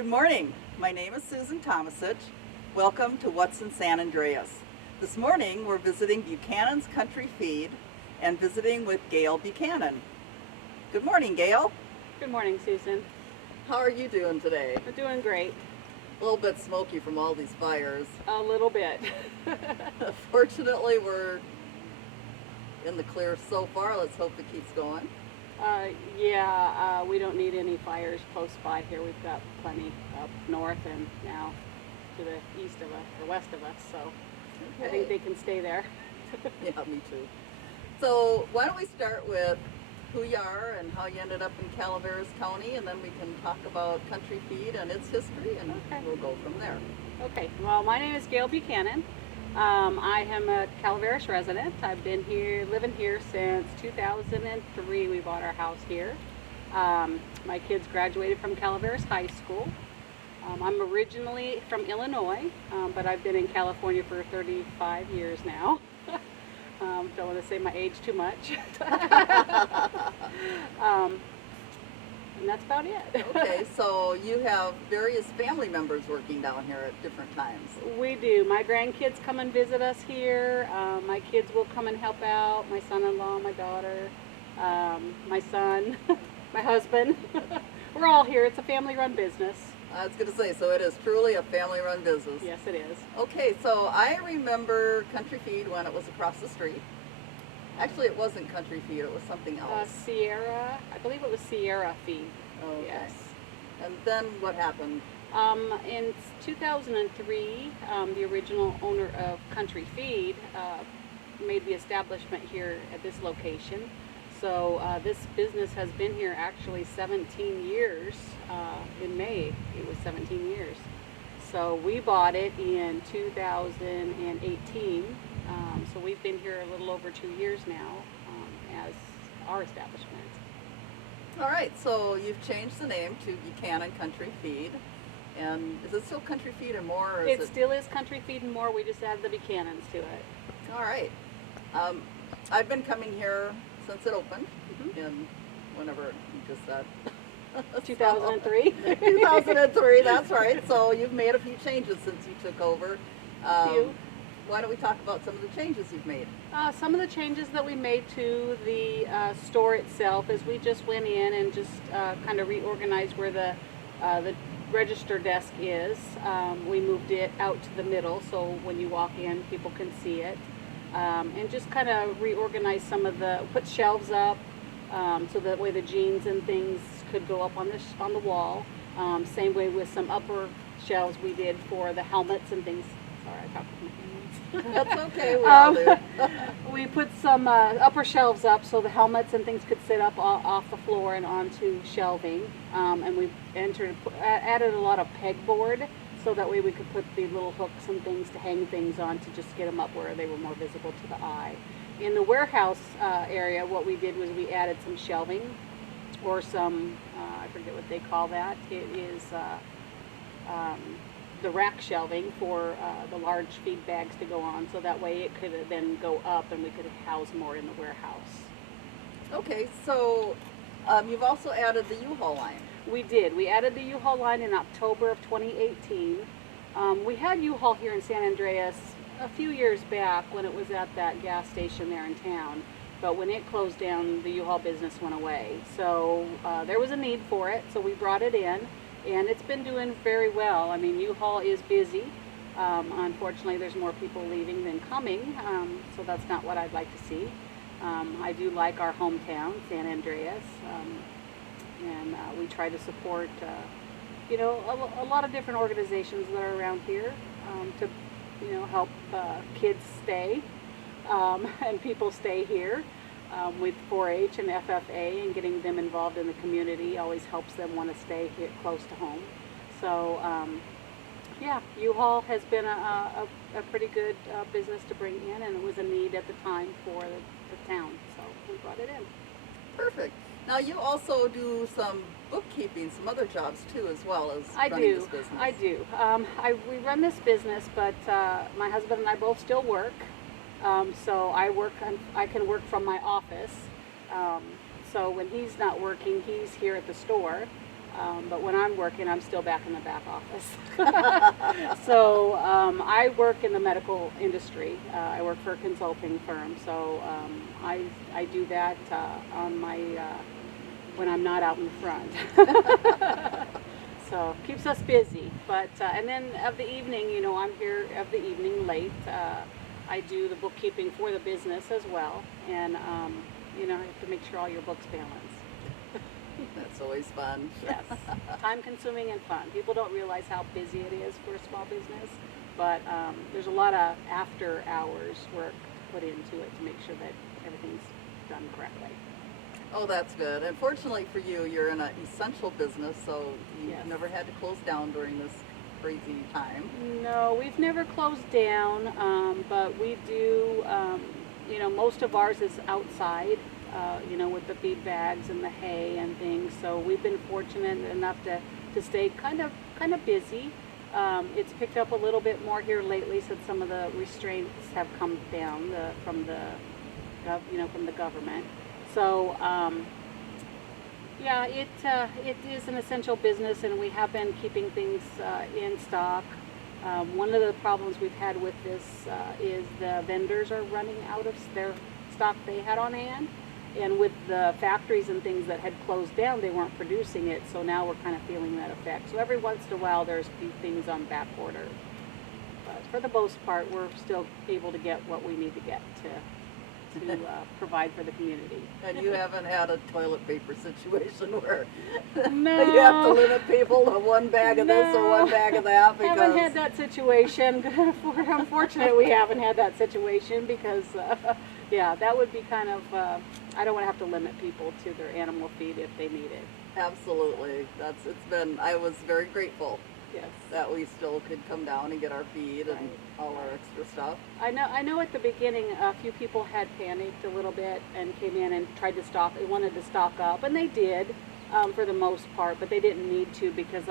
Good morning. My name is Susan Tomasich. Welcome to What's in San Andreas. This morning we're visiting Buchanan's Country Feed and visiting with Gail Buchanan. Good morning, Gail. Good morning, Susan. How are you doing today? I'm doing great. A little bit smoky from all these fires. A little bit. Fortunately, we're in the clear so far. Let's hope it keeps going. We don't need any fires close by here. We've got plenty up north and now to the east of us, or west of us, so Okay. I think they can stay there. Yeah, me too. So why don't we start with who you are and how you ended up in Calaveras County, and then we can talk about Country Feed and its history, and Okay. we'll go from there. Okay, well, my name is Gail Buchanan. I am a Calaveras resident. I've been here, living here since 2003. We bought our house here. My kids graduated from Calaveras High School. I'm originally from Illinois, but I've been in California for 35 years now. Don't want to say my age too much. And that's about it. Okay, so you have various family members working down here at different times. We do. My grandkids come and visit us here. My kids will come and help out. My son-in-law, my daughter, my son, my husband. We're all here. It's a family-run business. I was going to say, so it is truly a family-run business. Yes, it is. Okay, so I remember Country Feed when it was across the street. Actually, it wasn't Country Feed, it was something else. Sierra, I believe it was Sierra Feed. Okay. Yes. And then what happened? In 2003, the original owner of Country Feed made the establishment here at this location. So this business has been here actually 17 years. In May, it was 17 years. So we bought it in 2018. So we've been here a little over 2 years now as our establishment. All right, so you've changed the name to Buchanan Country Feed. And is it still Country Feed and more? Or It still is Country Feed and more. We just added the Buchanans to it. All right. I've been coming here since it opened in whenever you just said. 2003. 2003, that's right. So you've made a few changes since you took over. A few. Why don't we talk about some of the changes you've made? Some of the changes that we made to the store itself is we just went in and just kind of reorganized where the register desk is. We moved it out to the middle so when you walk in people can see it. And just kind of reorganize some of put shelves up so that way the jeans and things could go up on the wall. Same way with some upper shelves we did for the helmets and things. Sorry, I talked with my hands. That's okay, we all do. We put some upper shelves up so the helmets and things could sit up off the floor and onto shelving. And we added a lot of pegboard so that way we could put the little hooks and things to hang things on to just get them up where they were more visible to the eye. In the warehouse area, what we did was we added some shelving or some, I forget what they call that. It is the rack shelving for the large feed bags to go on, so that way it could then go up and we could house more in the warehouse. Okay, so you've also added the U-Haul line. We did. We added the U-Haul line in October of 2018. We had U-Haul here in San Andreas a few years back when it was at that gas station there in town, but when it closed down, the U-Haul business went away. So there was a need for it, so we brought it in. And it's been doing very well. I mean, U-Haul is busy. Unfortunately, there's more people leaving than coming, so that's not what I'd like to see. I do like our hometown, San Andreas, and we try to support, a lot of different organizations that are around here to, help kids stay and people stay here. With 4-H and FFA and getting them involved in the community always helps them want to stay here close to home. So U-Haul has been a pretty good business to bring in, and it was a need at the time for the town, so we brought it in. Perfect. Now you also do some bookkeeping, some other jobs too, as well as running this business. I do. We run this business, but my husband and I both still work. So I can work from my office. So when he's not working, he's here at the store. But when I'm working, I'm still back in the back office. So I work in the medical industry. I work for a consulting firm. So I do that on my when I'm not out in the front. So keeps us busy. But and then of the evening, you know, I'm here of the evening late. I do the bookkeeping for the business as well, and you know, I have to make sure all your books balance. That's always fun. Yes, time consuming and fun. People don't realize how busy it is for a small business, but there's a lot of after hours work put into it to make sure that everything's done correctly. Oh, that's good. And fortunately for you, you're in an essential business, so you've Yes. never had to close down during this crazy time. No, we've never closed down, but we do, you know, most of ours is outside, you know, with the feed bags and the hay and things. So we've been fortunate enough to stay kind of busy. It's picked up a little bit more here lately since some of the restraints have come down from the government. So yeah, it is an essential business, and we have been keeping things in stock. One of the problems we've had with this is the vendors are running out of their stock they had on hand, and with the factories and things that had closed down, they weren't producing it. So now we're kind of feeling that effect. So every once in a while, there's a few things on back order, but for the most part, we're still able to get what we need to get to provide for the community. And you haven't had a toilet paper situation where No. you have to limit people to one bag of this or one bag of that because Haven't had that situation. We're unfortunate we haven't had that situation because, yeah, that would be kind of, I don't want to have to limit people to their animal feed if they need it. absolutely. I was very grateful Yes. that we still could come down and get our feed and Right. all our extra stuff. I know at the beginning a few people had panicked a little bit and came in and tried to stock, they wanted to stock up, and they did for the most part, but they didn't need to because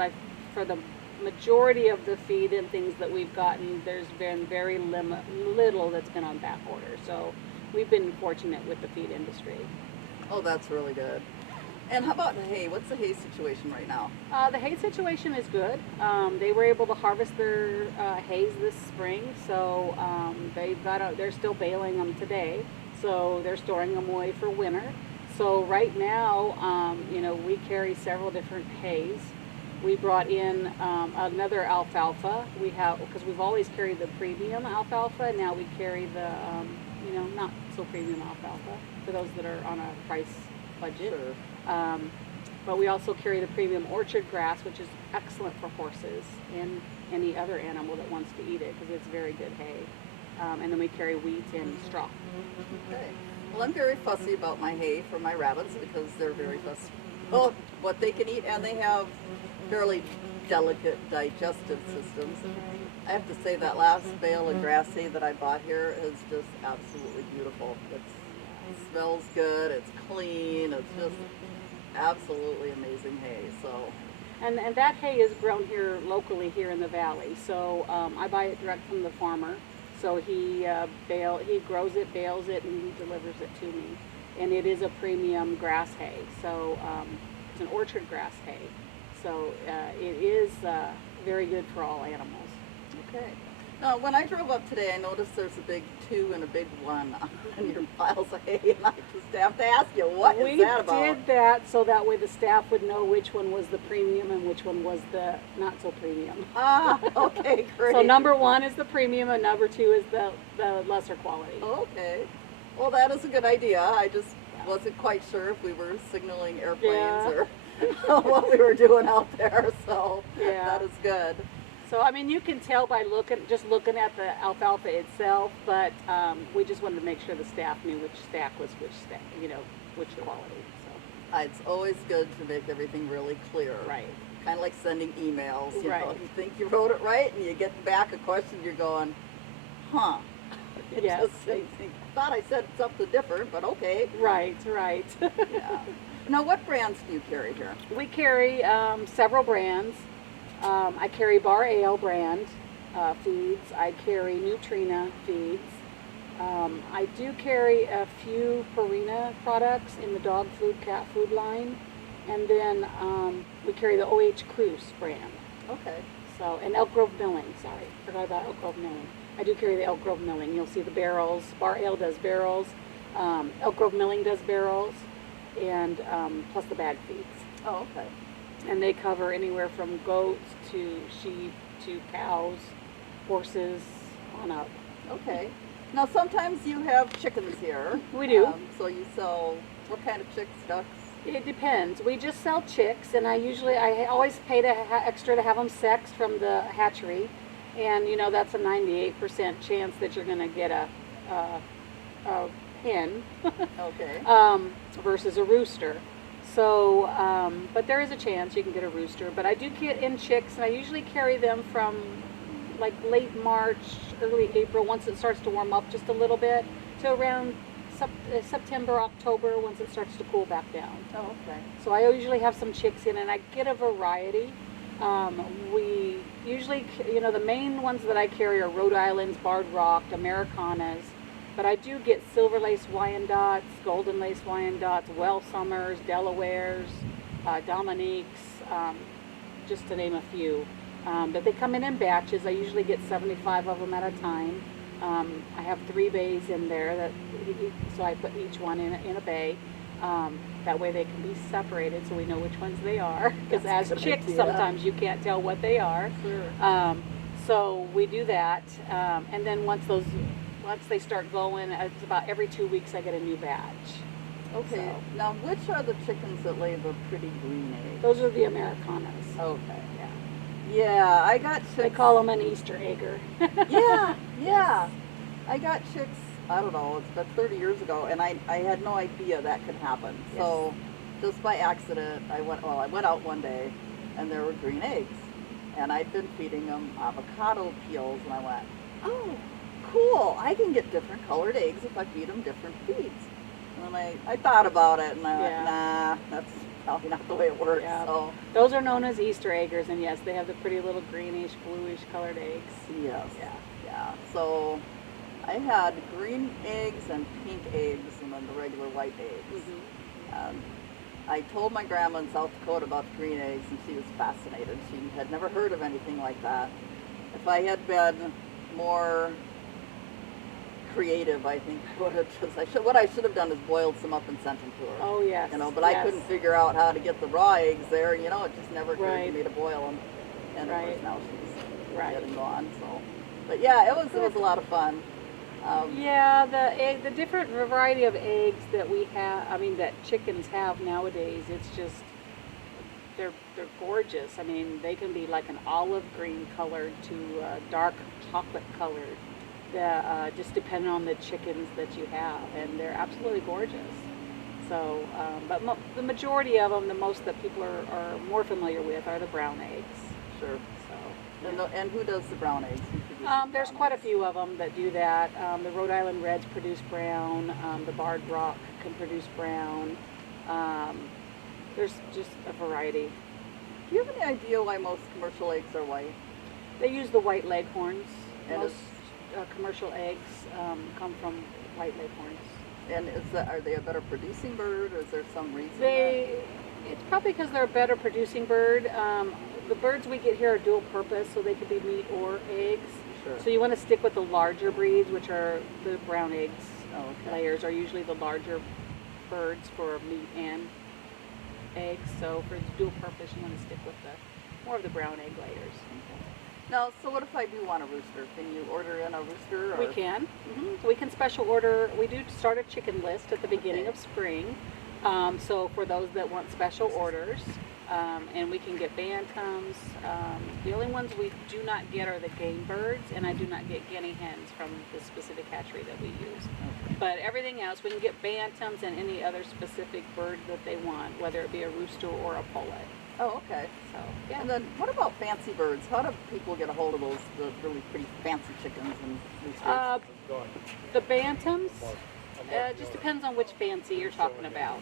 for the majority of the feed and things that we've gotten, there's been very little that's been on back order. So we've been fortunate with the feed industry. Oh, that's really good. And how about the hay? What's the hay situation right now? The hay situation is good. They were able to harvest their hays this spring, so they're still baling them today. So they're storing them away for winter. So right now, you know, we carry several different hays. We brought in another alfalfa. Because we've always carried the premium alfalfa. Now we carry the, you know, not so premium alfalfa for those that are on a price budget. Sure. But we also carry the premium orchard grass, which is excellent for horses and any other animal that wants to eat it because it's very good hay. And then we carry wheat and straw. Okay. Well, I'm very fussy about my hay for my rabbits because they're very fussy about what they can eat, and they have fairly delicate digestive systems. I have to say that last bale of grass hay that I bought here is just absolutely beautiful. It smells good, it's clean, it's just absolutely amazing hay. So, And that hay is grown here locally here in the valley. So I buy it direct from the farmer. So he grows it, bales it, and he delivers it to me. And it is a premium grass hay. So it's an orchard grass hay. So it is very good for all animals. okay. Now, when I drove up today, I noticed there's a big 2 and a big 1 on your piles of hay, and I just have to ask you, what is that about? We did that so that way the staff would know which one was the premium and which one was the not so premium. Ah, okay, great. So number 1 is the premium and number 2 is the lesser quality. Okay. Well, that is a good idea. I just wasn't quite sure if we were signaling airplanes or what we were doing out there, so that is good. So, I mean, you can tell by looking at the alfalfa itself, but we just wanted to make sure the staff knew which stack was which stack, you know, which quality. So. It's always good to make everything really clear. Right. Kind of like sending emails, you Right. know. You think you wrote it right, and you get back a question, you're going, huh. You Yes. just think, thought I said something different, but okay. Right. Yeah. Now, what brands do you carry here? We carry several brands. I carry Bar Ale brand feeds. I carry Neutrina feeds. I do carry a few Purina products in the dog food, cat food line. And then we carry the OH Cruise brand. Okay. So, and Elk Grove Milling, sorry, forgot about Elk Grove Milling. I do carry the Elk Grove Milling. You'll see the barrels. Bar Ale does barrels. Elk Grove Milling does barrels, and plus the bag feeds. Oh, okay. And they cover anywhere from goats to sheep to cows, horses, on up. Okay. Now sometimes you have chickens here. We do. So you sell what kind of chicks, ducks? It depends. We just sell chicks, and I always pay extra to have them sexed from the hatchery, and you know that's a 98% chance that you're going to get a hen. Okay. Versus a rooster. So, but there is a chance you can get a rooster. But I do get in chicks, and I usually carry them from like late March, early April, once it starts to warm up just a little bit, to around September, October, once it starts to cool back down. Oh, okay. So I usually have some chicks in, and I get a variety. We usually, you know, the main ones that I carry are Rhode Islands, Barred Rock, Americanas, but I do get Silver Lace Wyandottes, Golden Lace Wyandottes, Well Summers, Delawares, Dominiques, just to name a few. But they come in batches. I usually get 75 of them at a time. I have 3 bays in there, so I put each one in a bay. That way they can be separated so we know which ones they are. Because as chicks, sometimes you can't tell what they are. Sure. So we do that. And then once they start going, it's about every 2 weeks I get a new batch. Okay. So, now, which are the chickens that lay the pretty green eggs? those are the Americanas. Okay. Yeah. Yeah, I got chicks. They call them an Easter egger. Yeah. I got chicks, I don't know, it's about 30 years ago, and I had no idea that could happen. Yes. So, just by accident, I went out one day, and there were green eggs. And I'd been feeding them avocado peels, and I went, oh, cool, I can get different colored eggs if I feed them different feeds. And then I thought about it, and I went, nah, that's probably not the way it works. Yeah. So, Those are known as Easter eggers, and yes, they have the pretty little greenish, bluish colored eggs. yes. Yeah. So, I had green eggs and pink eggs, and then the regular white eggs. Mm-hmm. I told my grandma in South Dakota about the green eggs, and she was fascinated. She had never heard of anything like that. If I had been more creative, I think I would have what I should have done is boiled some up and sent them to her. Oh yes. You know, but yes. I couldn't figure out how to get the raw eggs there. You know, it just never occurred Right. to me to boil them. And of course Right. now she's Right. dead and gone. So, but yeah, it was a lot of fun. Yeah, the different variety of eggs that we have, that chickens have nowadays, it's just, they're gorgeous. I mean, they can be like an olive green colored to dark chocolate colored, just depending on the chickens that you have, and they're absolutely gorgeous. So, but the majority of them, the most that people are more familiar with, are the brown eggs. Sure. So, And who does the brown eggs? there's quite a few of them that do that. The Rhode Island Reds produce brown. The Barred Rock can produce brown. There's just a variety. Do you have any idea why most commercial eggs are white? They use the white leghorns. And Most commercial eggs come from white leghorns. And are they a better producing bird, or is there some reason? It's probably because they're a better producing bird. The birds we get here are dual purpose, so they could be meat or eggs. Sure. So you want to stick with the larger breeds, which are the brown eggs. Oh, okay. Layers are usually the larger birds for meat and eggs. So for dual purpose, you want to stick with more of the brown egg layers. Now, so what if I do want a rooster? Can you order in a rooster? Or? We can. We can special order. We do start a chicken list at the beginning Okay. of spring. So for those that want special orders, and we can get bantams. The only ones we do not get are the game birds, and I do not get guinea hens from the specific hatchery that we use. Okay. But everything else, we can get bantams and any other specific bird that they want, whether it be a rooster or a pullet. Oh, okay. So, yeah. And then what about fancy birds? How do people get a hold of the really pretty fancy chickens and roosters? The bantams, just depends on which fancy you're talking about.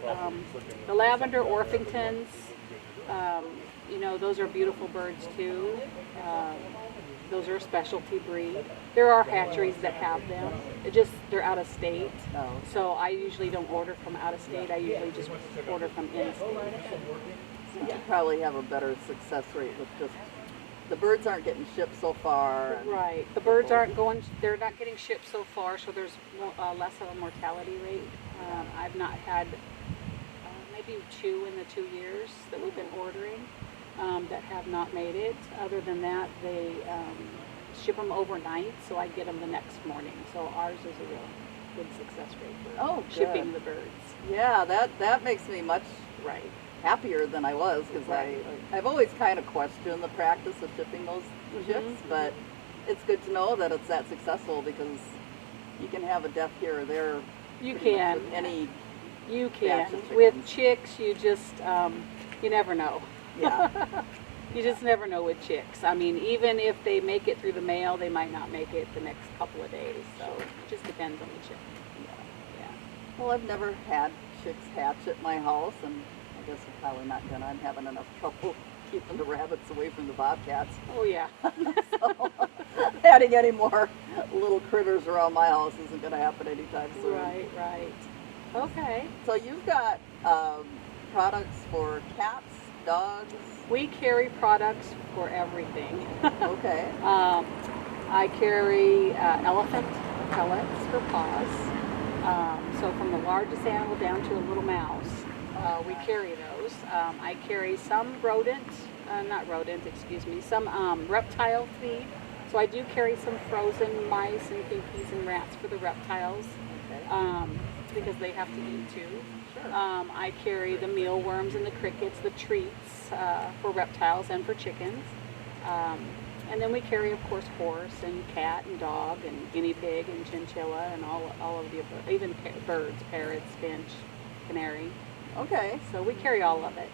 The lavender Orpingtons, you know, those are beautiful birds too. Those are a specialty breed. There are hatcheries that have them. They're out of state. Oh. So I usually don't order from out of state. I usually just order from in state. You probably have a better success rate with just the birds aren't getting shipped so far. Right. The birds they're not getting shipped so far, so there's less of a mortality rate. I've not had maybe 2 in the 2 years that we've been ordering that have not made it. Other than that, they ship them overnight, so I get them the next morning. So ours is a real good success rate for shipping the birds. Yeah, that makes me much happier than I was, because I've always kind of questioned the practice of shipping those chicks, but it's good to know that it's that successful, because you can have a death here or there. You can. With any You can. With chicks, you just, you never know. Yeah. You just never know with chicks. I mean, even if they make it through the mail, they might not make it the next couple of days. So it just depends on the chick. Yeah. Well, I've never had chicks hatch at my house, and I guess I'm probably not gonna. I'm having enough trouble keeping the rabbits away from the bobcats. Oh yeah. So, adding any more little critters around my house isn't gonna happen anytime soon. Right. Okay. So you've got products for cats, dogs. We carry products for everything. Okay. I carry elephant pellets for paws. So from the largest animal down to a little mouse, we carry those. I carry some some reptile feed. So I do carry some frozen mice and pinkies and rats for the reptiles, because they have to eat too. Sure. I carry the mealworms and the crickets, the treats for reptiles and for chickens. And then we carry, of course, horse and cat and dog and guinea pig and chinchilla and all of the, even birds, parrots, finch, canary. Okay. So we carry all of it.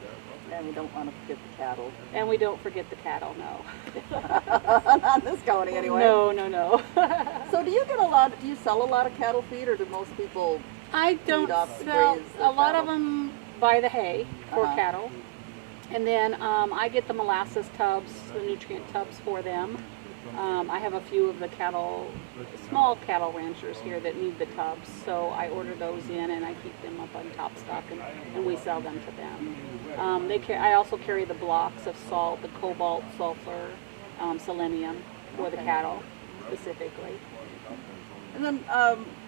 And we don't want to forget the cattle. And we don't forget the cattle, no. Not in this county, anyway. No. So do you sell a lot of cattle feed, or do most people I don't off the sell, graze a lot of cattle? them buy the hay for Uh-huh. cattle. And then I get the molasses tubs, the nutrient tubs for them. I have a few of the small cattle ranchers here that need the tubs, so I order those in and I keep them up on top stock, and we sell them to them. I also carry the blocks of salt, the cobalt, sulfur, selenium for the cattle specifically. And then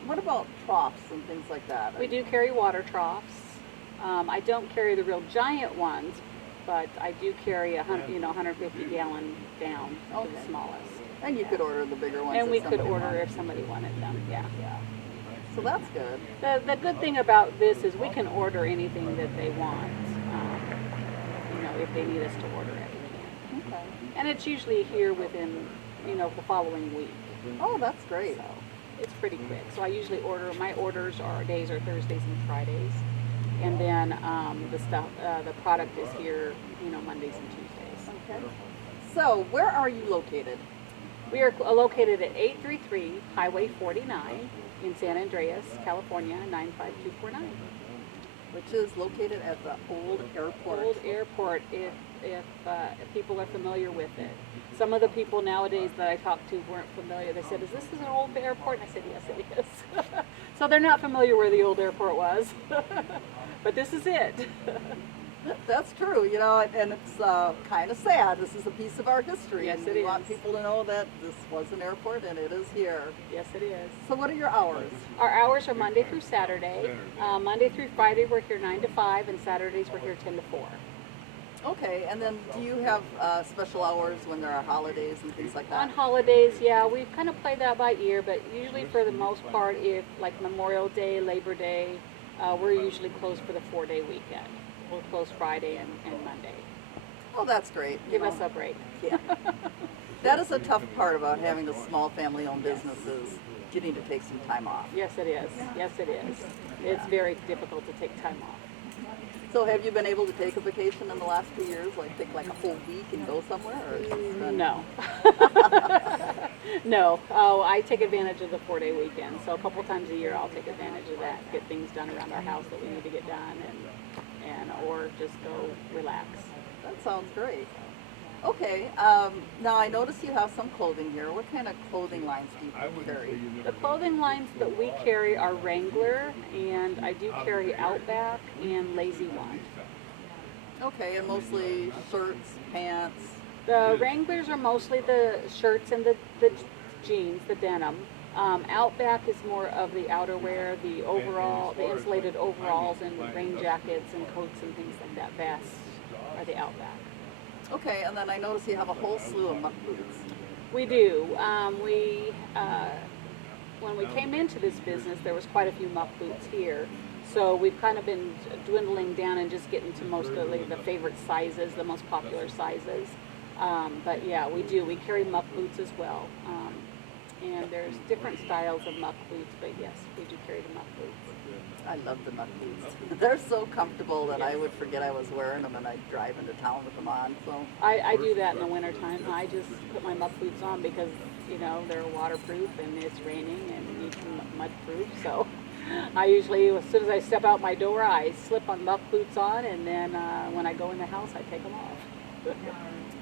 what about troughs and things like that? We do carry water troughs. I don't carry the real giant ones, but I do carry 150 gallon down to the smallest. And you could order the bigger ones. And if we could somebody order wanted. if somebody wanted them, yeah. So that's good. The good thing about this is we can order anything that they want. If they need us to order it, we can. Okay. And it's usually here within, the following week. Oh, that's great. So it's pretty quick. So I usually my orders days are Thursdays and Fridays. And then the product is here, Mondays and Tuesdays. Okay. So where are you located? We are located at 833 Highway 49 in San Andreas, California, 95249. Which is located at the old airport. Old airport, if people are familiar with it. Some of the people nowadays that I talked to weren't familiar. They said, is this an old airport? And I said, yes, it is. So they're not familiar where the old airport was. But this is it. That's true, and it's kind of sad. This is a piece of our history. Yes, and it we is. want people to know that this was an airport and it is here. Yes, it is. So what are your hours? Our hours are Monday through Saturday. Monday through Friday we're here 9 to 5, and Saturdays we're here 10 to 4. Okay, and then do you have special hours when there are holidays and things like that? On holidays, yeah, we kind of play that by ear, but usually for the most part, if like Memorial Day, Labor Day, we're usually closed for the 4-day weekend. We'll close Friday and Monday. Oh, that's great. Give us a break. Yeah. That is a tough part about having a small family-owned business is getting to take some time off. Yes, it is. Yes, it is. It's very difficult to take time off. So have you been able to take a vacation in the last 2 years, like take like a whole week and go somewhere? Or it's just been... No. No. Oh, I take advantage of the 4-day weekend. So a couple times a year I'll take advantage of that, get things done around our house that we need to get done, and or just go relax. That sounds great. Okay, now I notice you have some clothing here. What kind of clothing lines do you carry? The clothing lines that we carry are Wrangler, and I do carry Outback and Lazy One. Okay, and mostly shirts, pants. The Wranglers are mostly the shirts and the jeans, the denim. Outback is more of the outerwear, the overall, the insulated overalls and rain jackets and coats and things like that. Vests are the Outback. Okay, and then I notice you have a whole slew of muck boots. We do. When we came into this business, there was quite a few muck boots here. So we've kind of been dwindling down and just getting to mostly the favorite sizes, the most popular sizes. But yeah, we do. We carry muck boots as well. And there's different styles of muck boots, but yes, we do carry the muck boots. I love the muck boots. They're so comfortable that I would forget I was wearing them and I'd drive into town with them on. So I do that in the wintertime. I just put my muck boots on because, you know, they're waterproof and it's raining and you can mud proof. So I usually, as soon as I step out my door, I slip on muck boots on, and then when I go in the house, I take them off.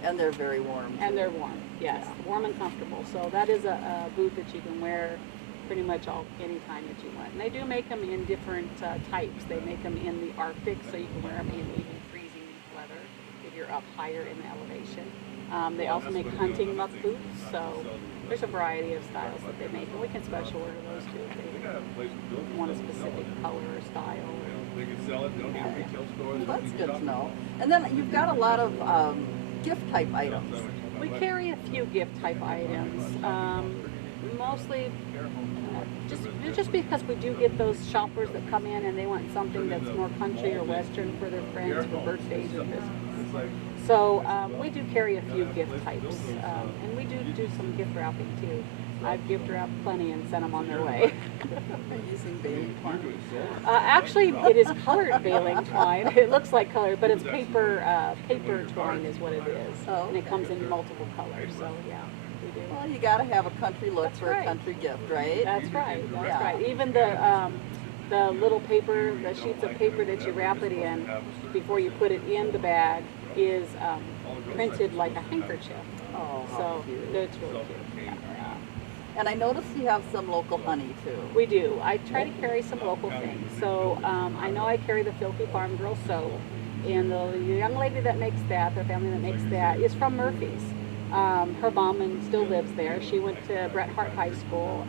And they're very warm. And they're warm, yes, warm and comfortable. So that is a boot that you can wear pretty much any time that you want. And they do make them in different types. They make them in the Arctic, so you can wear them in even freezing weather if you're up higher in the elevation. They also make hunting muck boots, so there's a variety of styles that they make, and we can special order those too if they want a specific color or style. Well, that's good to know. And then you've got a lot of gift type items. We carry a few gift type items, mostly just because we do get those shoppers that come in and they want something that's more country or western for their friends for birthdays or Christmas. So we do carry a few gift types, and we do some gift wrapping too. I've gift wrapped plenty and sent them on their way. Are you using baling twine? Actually, it is colored baling twine. It looks like colored, but it's paper twine is what it is. Oh, okay. And it comes in multiple colors, so yeah, we do. Well, you got to have a country look That's for right. a country gift, right? That's right, that's Yeah. right. Even the little paper, the sheets of paper that you wrap it in before you put it in the bag is printed like a handkerchief. Oh, how So cute. it's really cute. Yeah. And I noticed you have some local honey too. We do. I try to carry some local things. So I know I carry the Filthy Farm Girl soap, and the young lady that makes that, the family that makes that, is from Murphy's. Her mom still lives there. She went to Bret Harte High School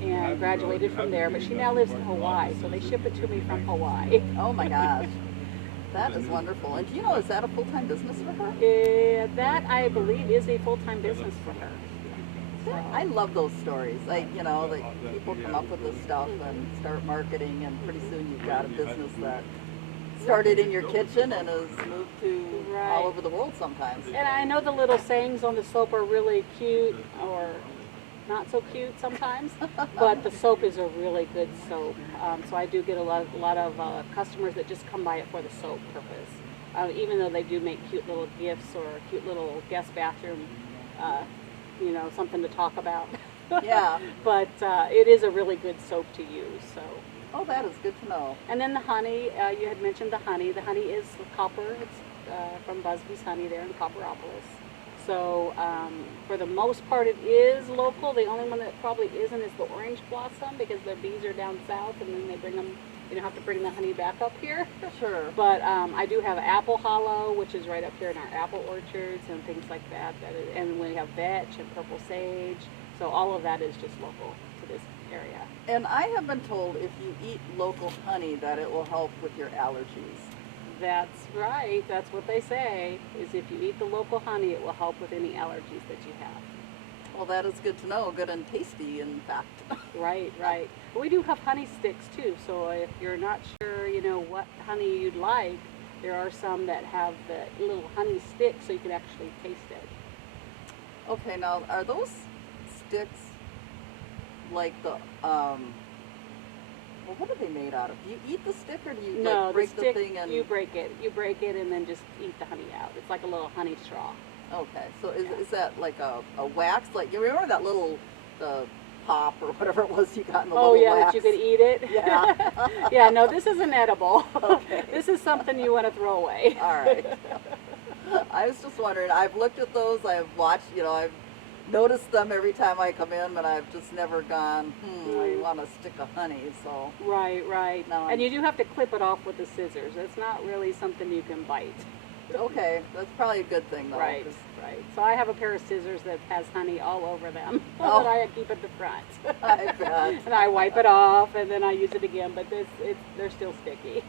and graduated from there, but she now lives in Hawaii, so they ship it to me from Hawaii. Oh my gosh. That is wonderful. And do you know, is that a full-time business for her? That, I believe, is a full-time business for her. I love those stories. Like people come up with this stuff and start marketing, and pretty soon you've got a business that started in your kitchen and has moved to all over the world sometimes. And I know the little sayings on the soap are really cute or not so cute sometimes, but the soap is a really good soap. So I do get a lot of customers that just come by it for the soap purpose. Even though they do make cute little gifts or cute little guest bathroom, something to talk about. Yeah. But it is a really good soap to use. So. Oh, that is good to know. And then the honey, you had mentioned the honey. The honey is copper. It's from Busby's Honey there in Copperopolis. So for the most part, it is local. The only one that probably isn't is the orange blossom, because the bees are down south, and then they bring them. You don't have to bring the honey back up here. Sure. But I do have apple hollow, which is right up here in our apple orchards and things like that. And we have vetch and purple sage. So all of that is just local to this area. And I have been told if you eat local honey that it will help with your allergies. That's right. That's what they say, is if you eat the local honey, it will help with any allergies that you have. Well, that is good to know. Good and tasty, in fact. Right. But we do have honey sticks too, so if you're not sure, what honey you'd like, there are some that have the little honey sticks so you can actually taste it. Okay, now are those sticks like the what are they made out of? Do you eat the stick, or do you break the thing and... You break it and then just eat the honey out. It's like a little honey straw. Okay, so is that like a wax? Like, you remember that little, the pop or whatever it was you got in the Oh little yeah, wax. that you could eat it? Yeah. Yeah, no, this isn't edible. Okay. This is something you want to throw away. All right. I was just wondering, I've looked at those, I've watched, I've noticed them every time I come in, but I've just never gone, I want a stick of honey, so. Right, right. No, And you do have to clip it off with the scissors. It's not really something you can bite. Okay, that's probably a good thing though. Right, 'cause- right. So I have a pair of scissors that has honey all over them Oh. that I keep at the front. I bet. And I wipe it off and then I use it again, but they're still sticky.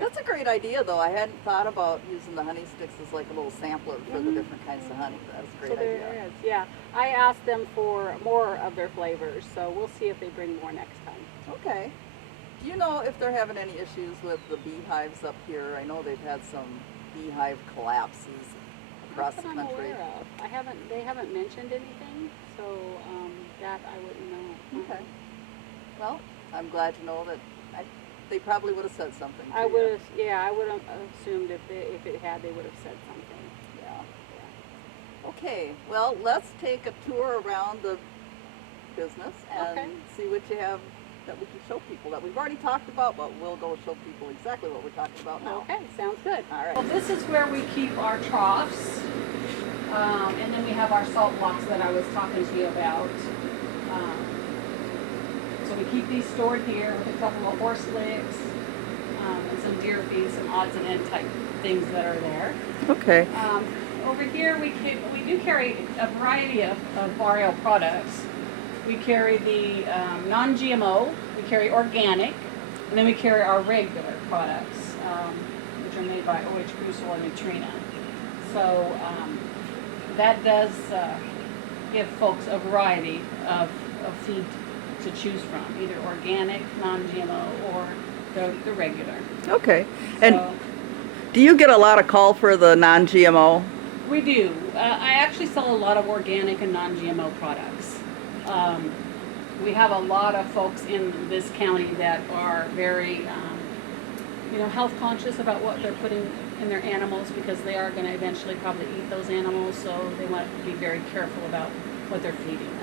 That's a great idea though. I hadn't thought about using the honey sticks as like a little sampler for the different kinds of honey. That's a great So there idea. is, yeah. I asked them for more of their flavors, so we'll see if they bring more next time. Okay. Do you know if they're having any issues with the beehives up here? I know they've had some beehive collapses across the Not that I'm country. aware of. They haven't mentioned anything, so that I wouldn't know. Okay. Well, I'm glad to know that they probably would have said something. I to you. would have, yeah, I would have assumed if it had, they would have said something. Yeah. Okay. Well, let's take a tour around the business and Okay. see what you have that we can show people that we've already talked about, but we'll go show people exactly what we're talking about now. Okay, sounds good. All right. Well, this is where we keep our troughs, and then we have our salt blocks that I was talking to you about. So we keep these stored here with a couple of horse licks and some deer feed, some odds and end type things that are there. Okay. Over here we do carry a variety of Barrio products. We carry the non-GMO, we carry organic, and then we carry our regular products, which are made by OH Crusoe and Neutrina. So that does give folks a variety of feed to choose from, either organic, non-GMO, or the regular. Okay. And So do you get a lot of call for the non-GMO? we do. I actually sell a lot of organic and non-GMO products. We have a lot of folks in this county that are very, health conscious about what they're putting in their animals because they are going to eventually probably eat those animals, so they want to be very careful about what they're feeding them.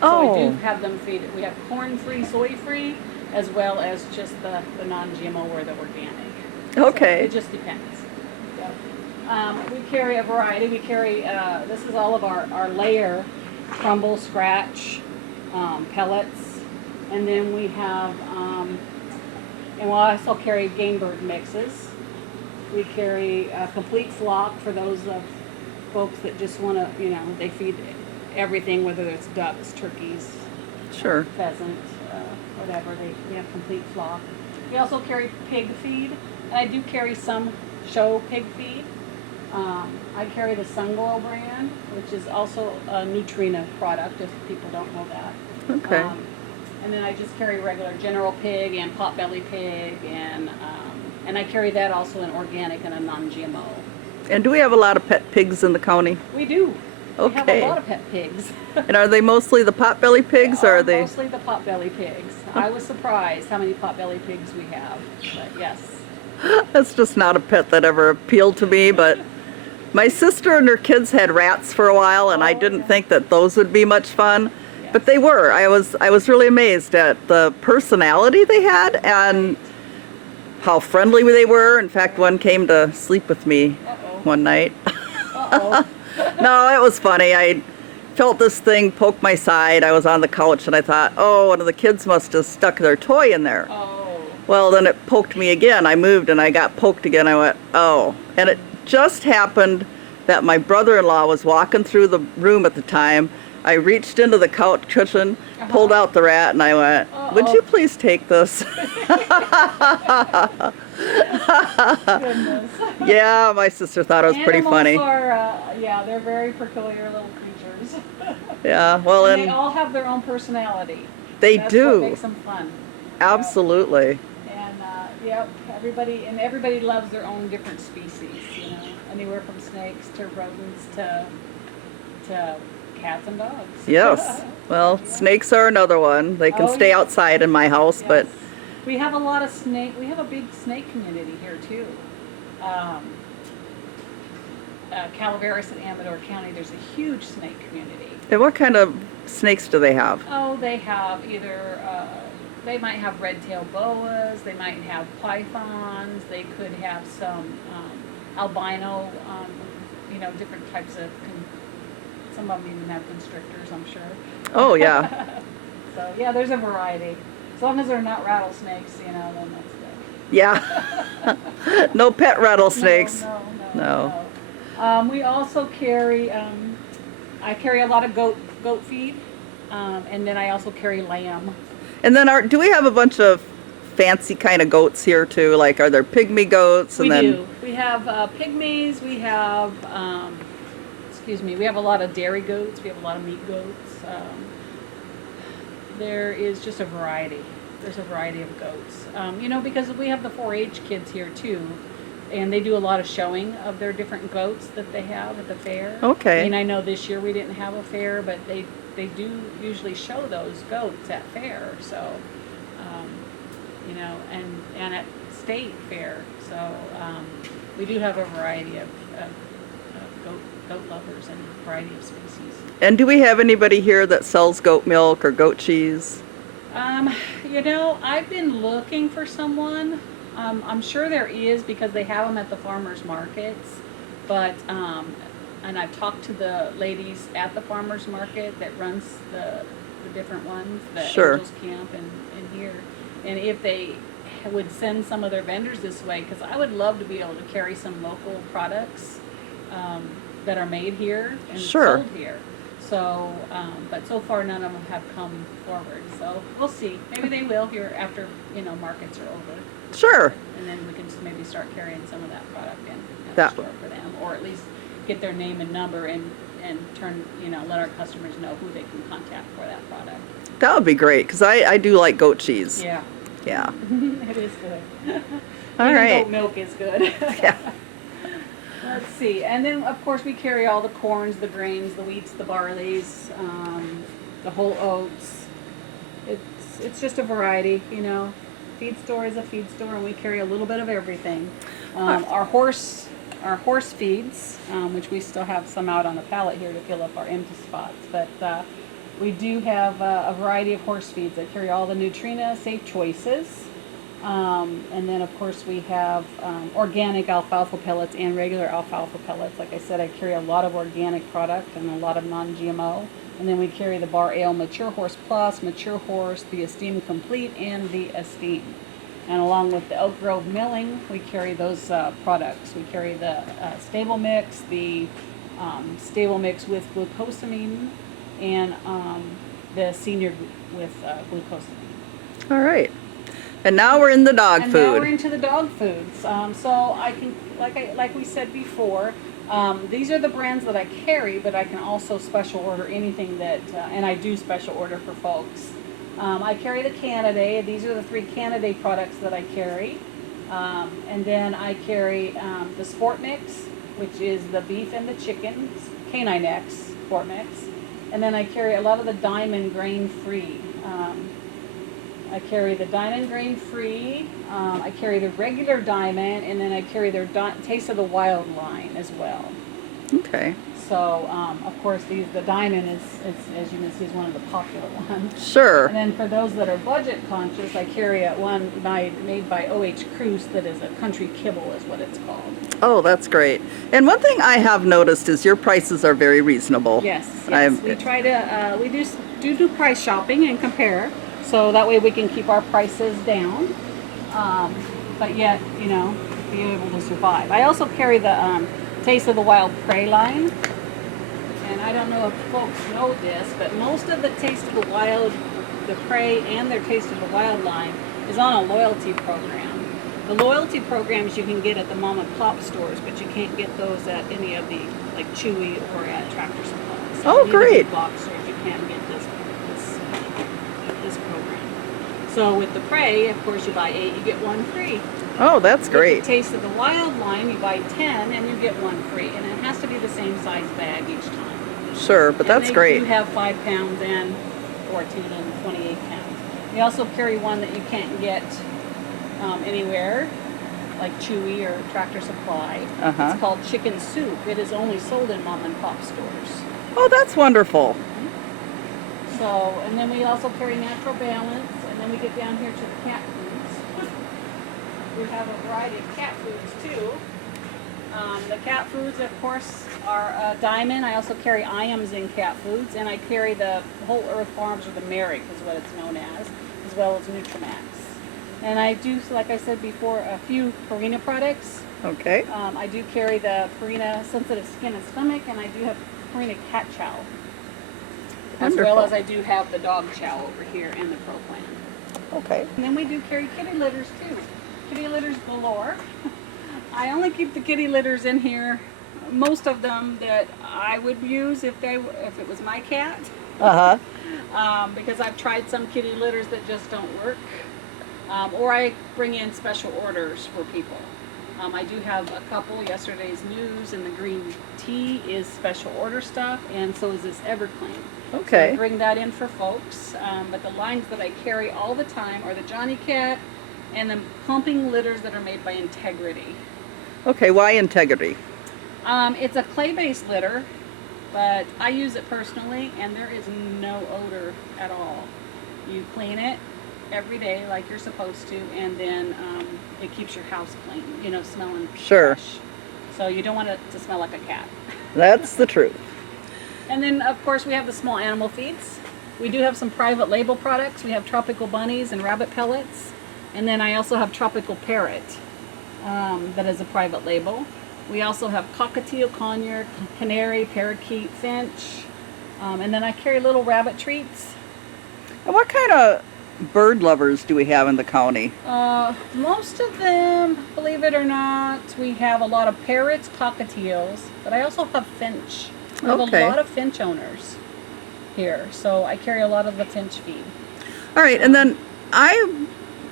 So I do have them feed it. We have corn-free, soy-free, as well as just the non-GMO or the organic. Okay. So it just depends. We carry a variety. We carry, this is all of our layer, crumble, scratch, pellets, and then we have, and we'll also carry game bird mixes. We carry a complete flock for those of folks that just want to, they feed everything, whether it's ducks, turkeys, Sure. pheasant, whatever. We have complete flock. We also carry pig feed, and I do carry some show pig feed. I carry the Sunglow brand, which is also a Neutrina product, if people don't know that. Okay. And then I just carry regular general pig and potbelly pig, and I carry that also in organic and a non-GMO. And do we have a lot of pet pigs in the county? We do. We have Okay. a lot of pet pigs. And are they mostly the potbelly pigs, or are they? Mostly the potbelly pigs. I was surprised how many potbelly pigs we have, but yes. That's just not a pet that ever appealed to me, but my sister and her kids had rats for a while, and I didn't think that those would be much fun, but they were. I was really amazed at the personality they had and how friendly they were. In fact, one came to sleep with me one night. Uh-oh. No, it was funny. I felt this thing poke my side. I was on the couch and I thought, oh, one of the kids must have stuck their toy in there. Oh. Well, then it poked me again. I moved and I got poked again. I went, oh. And it just happened that my brother-in-law was walking through the room at the time. I reached into the couch cushion, pulled out the rat, and I went, would you please take this? Goodness. Yeah, my sister thought it was pretty funny. Animals are, they're very peculiar little creatures. Yeah, well, And they and all have their own personality. they That's do. what makes them fun. Absolutely. And everybody loves their own different species. Anywhere from snakes to rodents to cats and dogs. Yes. Well, snakes are another one. They can stay outside in my house, but Yes. We have a lot of snake. We have a big snake community here too. Calaveras and Amador County, there's a huge snake community. And what kind of snakes do they have? Oh, they have either, they might have red-tailed boas, they might have pythons, they could have some albino, different types of, some of them even have constrictors, I'm sure. Oh, yeah. So, yeah, there's a variety. As long as they're not rattlesnakes, then that's good. Yeah. No pet rattlesnakes. No. We also carry, I carry a lot of goat feed, and then I also carry lamb. And then do we have a bunch of fancy kind of goats here too? Like, are there pygmy goats? We do. We have pygmies. We have, we have a lot of dairy goats. We have a lot of meat goats. There is just a variety. There's a variety of goats. Because we have the 4-H kids here too, and they do a lot of showing of their different goats that they have at the fair. Okay. I mean, I know this year we didn't have a fair, but they do usually show those goats at fair. So, and at state fair. So we do have a variety of goat lovers and a variety of species. And do we have anybody here that sells goat milk or goat cheese? I've been looking for someone. I'm sure there is because they have them at the farmers markets, but and I've talked to the ladies at the farmers market that runs the different ones, the Sure. Angels Camp and here, and if they would send some of their vendors this way, because I would love to be able to carry some local products that are made here and Sure. sold here. So, but so far none of them have come forward. So we'll see. Maybe they will here after markets are over. Sure. And then we can just maybe start carrying some of that product in at That- the store for them, or at least get their name and number and turn let our customers know who they can contact for that product. That would be great because I do like goat cheese. Yeah, Yeah. it is good. All Even right. goat milk is good. Yeah. Let's see, and then of course we carry all the corns, the grains, the wheats, the barleys, the whole oats. It's just a variety, Feed store is a feed store, and we carry a little bit of everything. Our horse feeds, which we still have some out on the pallet here to fill up our empty spots, but we do have a variety of horse feeds that carry all the Nutrina Safe Choices. And then of course we have organic alfalfa pellets and regular alfalfa pellets. Like I said, I carry a lot of organic product and a lot of non-GMO. And then we carry the Bar Ale Mature Horse Plus, Mature Horse, the Esteem Complete, and the Esteem. And along with the Oak Grove Milling, we carry those products. We carry the Stable Mix, the Stable Mix with glucosamine, and the Senior with glucosamine. All right. And now we're in the dog And food. now we're into the dog foods. So I can, like we said before, these are the brands that I carry, but I can also special order anything that, and I do special order for folks. I carry the Canidae. These are the 3 Canidae products that I carry. And then I carry the Sport Mix, which is the beef and the chicken, Canine X Sport Mix. And then I carry a lot of the Diamond Grain Free. I carry the Diamond Grain Free, I carry the regular Diamond, and then I carry their Taste of the Wild line as well. Okay. So, of course, the Diamond is, as you can see, is one of the popular ones. Sure. And then for those that are budget conscious, I carry one made by O.H. Cruz that is a country kibble is what it's called. Oh, that's great. And one thing I have noticed is your prices are very reasonable. Yes. I'm- We try to, we do price shopping and compare. So that way we can keep our prices down, but yet, be able to survive. I also carry the Taste of the Wild Prey line. And I don't know if folks know this, but most of the Taste of the Wild, the Prey and their Taste of the Wild line is on a loyalty program. The loyalty programs you can get at the mom and pop stores, but you can't get those at any of the, like Chewy or at Tractor Supply. So Oh, any of the great. big box stores you can't get this program. So with the Prey, of course, you buy 8, you get 1 free. Oh, that's With great. the Taste of the Wild line, you buy 10 and you get 1 free. And it has to be the same size bag each time. Sure, but that's and great. They do have 5 pounds and 14 and 28 pounds. We also carry one that you can't get anywhere. like Chewy or Tractor Supply. Uh-huh. It's called chicken soup. It is only sold in mom and pop stores. Oh, that's wonderful. So, and then we also carry Natural Balance, and then we get down here to the cat foods. We have a variety of cat foods too. The cat foods, of course, are Diamond. I also carry Iams in cat foods, and I carry the Whole Earth Farms, or the Merrick is what it's known as well as Nutramax. And I do, like I said before, a few Purina products. Okay. I do carry the Purina Sensitive Skin and Stomach, and I do have Purina Cat Chow. Wonderful. As well as I do have the Dog Chow over here and the Pro Plan. Okay. And then we do carry kitty litters too. Kitty litters galore. I only keep the kitty litters in here, most of them that I would use if it was my cat. Uh-huh. Because I've tried some kitty litters that just don't work. Or I bring in special orders for people. I do have a couple. Yesterday's news and the green tea is special order stuff, and so is this Everclean. Okay. So I bring that in for folks. But the lines that I carry all the time are the Johnny Cat and the pumping litters that are made by Integrity. Okay, why Integrity? It's a clay-based litter, but I use it personally, and there is no odor at all. You clean it every day like you're supposed to, and then it keeps your house clean, smelling Sure. fresh. So you don't want it to smell like a cat. That's the truth. And then, of course, we have the small animal feeds. We do have some private label products. We have Tropical Bunnies and Rabbit Pellets. And then I also have Tropical Parrot, that is a private label. We also have Cockatiel, Conure, Canary, Parakeet, Finch. And then I carry little rabbit treats. And what kind of bird lovers do we have in the county? Most of them, believe it or not, we have a lot of parrots, cockatiels, but I also have finch. We have Okay. a lot of finch owners here, so I carry a lot of the finch feed. All right, and then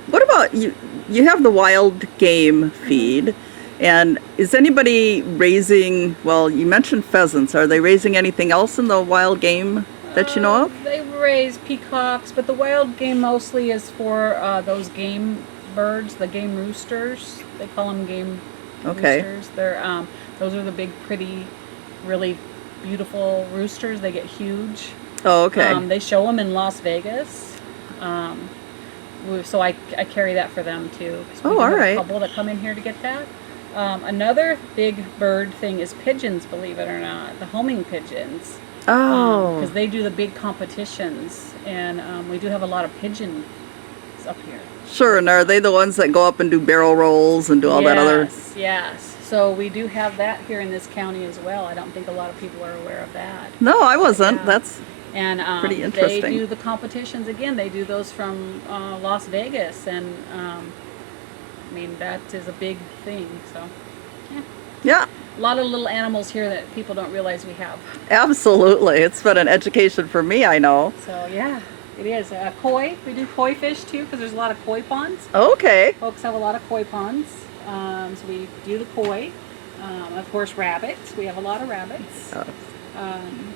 what about you? You have the wild game feed, and is anybody raising, well, you mentioned pheasants. Are they raising anything else in the wild game that you know of? They raise peacocks, but the wild game mostly is for those game birds, the game roosters. They call them game Okay. roosters. They're those are the big, pretty, really beautiful roosters. They get huge. Oh, okay. They show them in Las Vegas. So I carry that for them too. 'Cause we Oh, do have all right. a couple that come in here to get that. Another big bird thing is pigeons, believe it or not. The homing pigeons. Oh, Because they do the big competitions, and we do have a lot of pigeons up here. sure. And are they the ones that go up and do barrel rolls and do all that other? Yes. So we do have that here in this county as well. I don't think a lot of people are aware of that. No, I wasn't. Yeah. That's And Pretty they interesting. do the competitions again. They do those from Las Vegas, and that is a big thing. So yeah, a lot of little animals here that people don't realize we have. absolutely. It's been an education for me, I know. So yeah, it is. Koi, we do koi fish too, because there's a lot of koi ponds. Okay. Folks have a lot of koi ponds, so we do the koi. Of course, rabbits. We have a lot of rabbits. Oh. And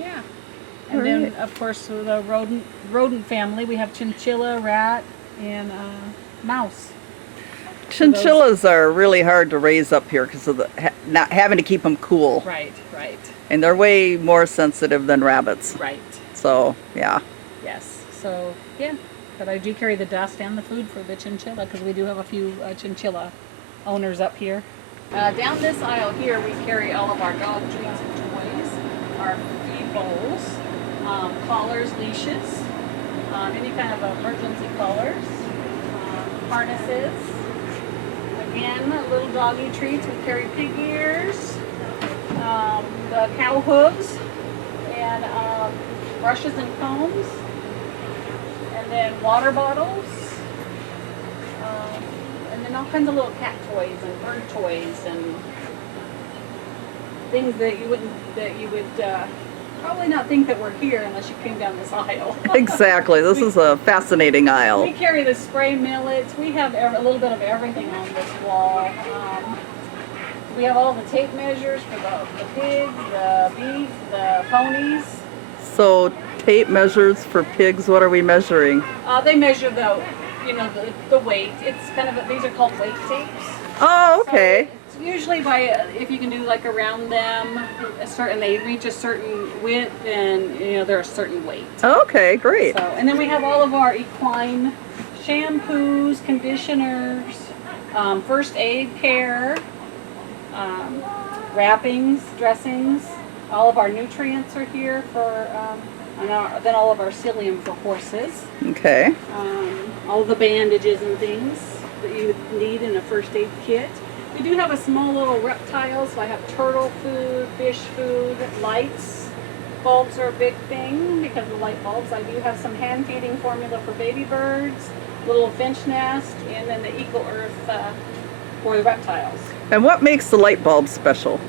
yeah. And All then, right. of course, the rodent family. We have chinchilla, rat, and mouse. Chinchillas are really hard to raise up here because of the not having to keep them cool, Right, right, and they're way more sensitive than rabbits. right. So yeah. Yes. So yeah, but I do carry the dust and the food for the chinchilla because we do have a few chinchilla owners up here. Down this aisle here, we carry all of our dog treats and toys, our feed bowls, collars, leashes, any kind of emergency collars, harnesses. Again, little doggy treats. We carry pig ears, the cow hooves, and brushes and combs, and then water bottles, and then all kinds of little cat toys and bird toys and things that you would probably not think that were here unless you came down this aisle. Exactly. This is a fascinating We aisle. carry the spray millets. We have a little bit of everything on this wall. We have all the tape measures for the pigs, the beef, the ponies. So tape measures for pigs. What are we measuring? They measure the weight. It's kind of these are called weight tapes. Oh, okay. So it's usually by if you can do like around them, and they reach a certain width, and they're a certain weight. Okay, great. So, and then we have all of our equine shampoos, conditioners, first aid care, wrappings, dressings. All of our nutrients are here for, then all of our psyllium for horses. Okay. All the bandages and things that you would need in a first aid kit. We do have a small little reptile, so I have turtle food, fish food, lights. Bulbs are a big thing because of the light bulbs. I do have some hand feeding formula for baby birds, little finch nest, and then the Eco Earth for the reptiles. And what makes the light bulb special?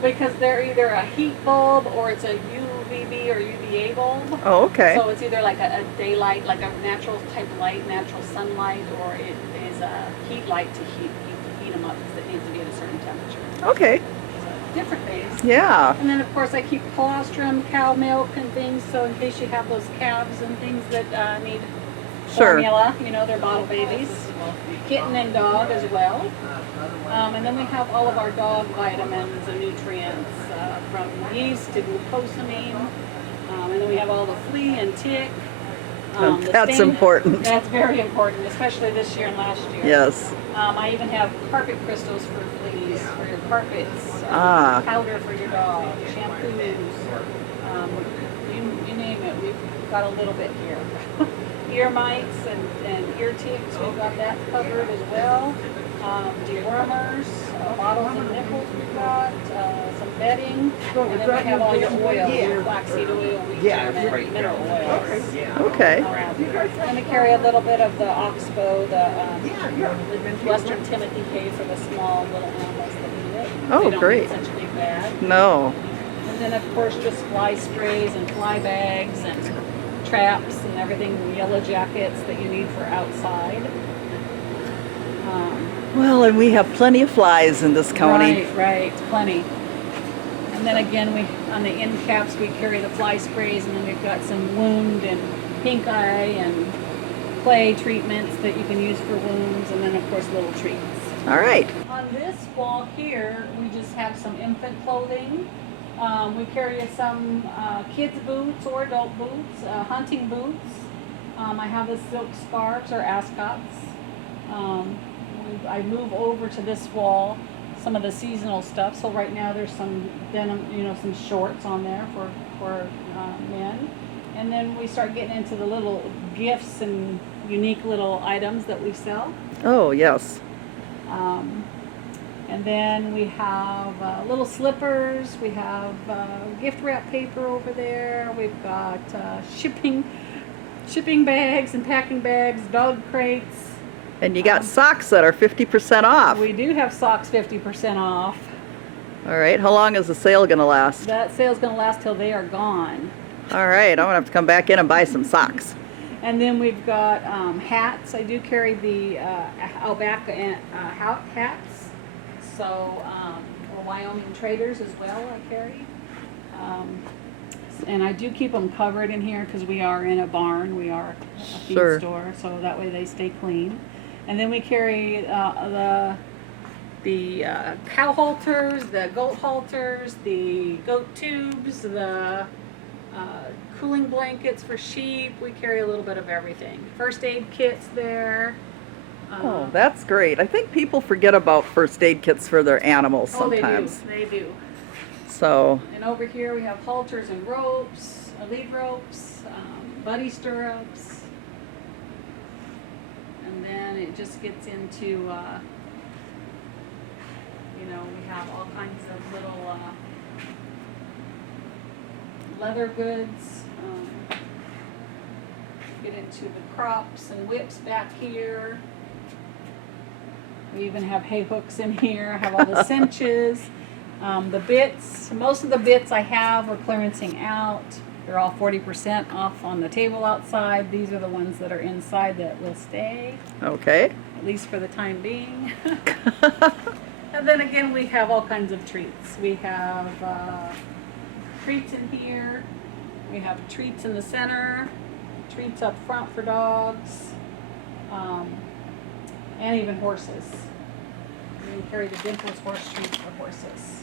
Because they're either a heat bulb or it's a UVB or UVA bulb. Oh, okay. So it's either like a daylight, like a natural type light, natural sunlight, or it is a heat light to heat them up because it needs to be at a certain temperature. Okay. So different things. Yeah. And then of course I keep colostrum, cow milk, and things. So in case you have those calves and things that need formula, they're bottle babies. Kitten and dog as well. And then we have all of our dog vitamins and nutrients from yeast to glucosamine. And then we have all the flea and tick. That's important. That's very important, especially this year and last year. Yes. I even have carpet crystals for fleas, for your carpets, powder for your dog, shampoos, you name it, we've got a little bit here. Ear mites and ear ticks, we've got that covered as well. Dewormers, bottles and nipples we've got, some bedding, and then we have all your oils, your flaxseed oil, wheat germ, and mineral oils. Okay. And we carry a little bit of the oxbow, the Western Timothy hay for the small little animals that eat it. Oh, they don't great. Need such a big bag. No. And then of course just fly sprays and fly bags and traps and everything, yellow jackets that you need for outside. Well, and we have plenty of flies in this county. Right, plenty. And then again, on the end caps we carry the fly sprays, and then we've got some wound and pink eye and clay treatments that you can use for wounds, and then of course little treats. All right. On this wall here, we just have some infant clothing. We carry some kids boots or adult boots, hunting boots. I have the silk scarves or ascots. I move over to this wall some of the seasonal stuff. So right now there's some denim, some shorts on there for men. And then we start getting into the little gifts and unique little items that we sell. Oh, yes. And then we have little slippers. We have gift wrap paper over there. We've got shipping bags and packing bags, dog crates. And you got socks that are 50% off. We do have socks 50% off. All right. How long is the sale going to last? That sale's going to last till they are gone. All right. I'm going to have to come back in and buy some socks. And then we've got hats. I do carry the alpaca hats. So, or Wyoming traders as well I carry. And I do keep them covered in here because we are in a barn. We are a feed store, so that way they stay clean. And then we carry the cow halters, the goat halters, the goat tubes, the cooling blankets for sheep. We carry a little bit of everything. First aid kits there. Oh, that's great. I think people forget about first aid kits for their animals sometimes. They do. So. And over here we have halters and ropes, lead ropes, buddy stirrups. And then it just gets into, we have all kinds of little leather goods. Get into the crops and whips back here. We even have hay hooks in here. I have all the cinches. The bits, most of the bits I have are clearancing out. They're all 40% off on the table outside. These are the ones that are inside that will stay. Okay. At least for the time being. And then again, we have all kinds of treats. We have treats in here. We have treats in the center. Treats up front for dogs. and even horses. We carry the Dimples horse treat for horses.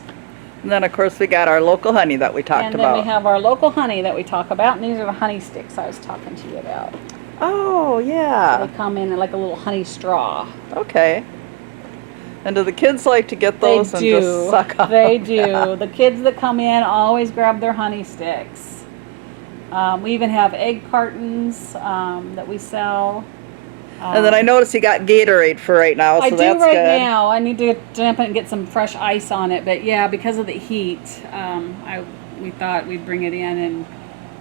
And then of course we got our local honey that we talked And then about. we have our local honey that we talk about, and these are the honey sticks I was talking to you about. Oh, So yeah. they come in like a little honey straw. Okay. And do the kids like to get those and just suck on They them? do. Yeah. The kids that come in always grab their honey sticks. We even have egg cartons that we sell. And then I noticed you got Gatorade for right now, so I do that's right good. now. I need to jump in and get some fresh ice on it, but yeah, because of the heat, we thought we'd bring it in,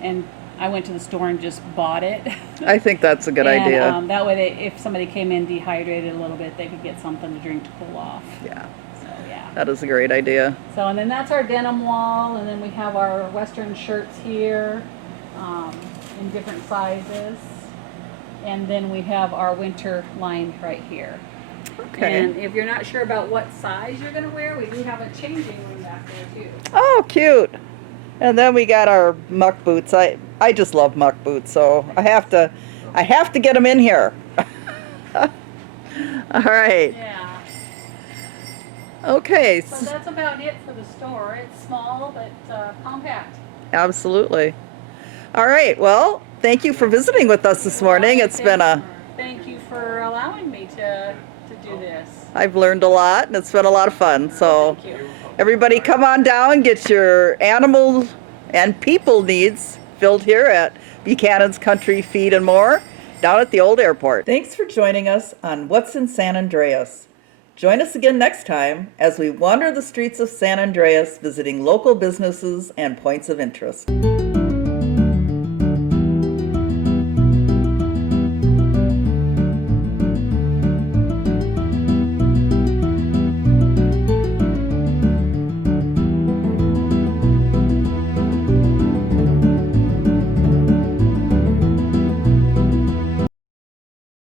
and I went to the store and just bought it. I think that's a good idea. That way, if somebody came in dehydrated a little bit, they could get something to drink to cool off. Yeah, So yeah. that is a great idea. So and then that's our denim wall, and then we have our Western shirts here, in different sizes. And then we have our winter line right here. Okay. And if you're not sure about what size you're going to wear, we do have a changing room back there too. Oh, cute. And then we got our muck boots. I just love muck boots, so I have to get them in here. All right. Yeah. Okay. So that's about it for the store. It's small but compact. Absolutely. All right. Well, thank you for visiting with us this morning. It's been Thank you for allowing me to do this. I've learned a lot, and it's been a lot of fun. So Thank you. everybody come on down, get your animal and people needs filled here at Buchanan's Country Feed and More down at the old airport. Thanks for joining us on What's in San Andreas. Join us again next time as we wander the streets of San Andreas visiting local businesses and points of interest.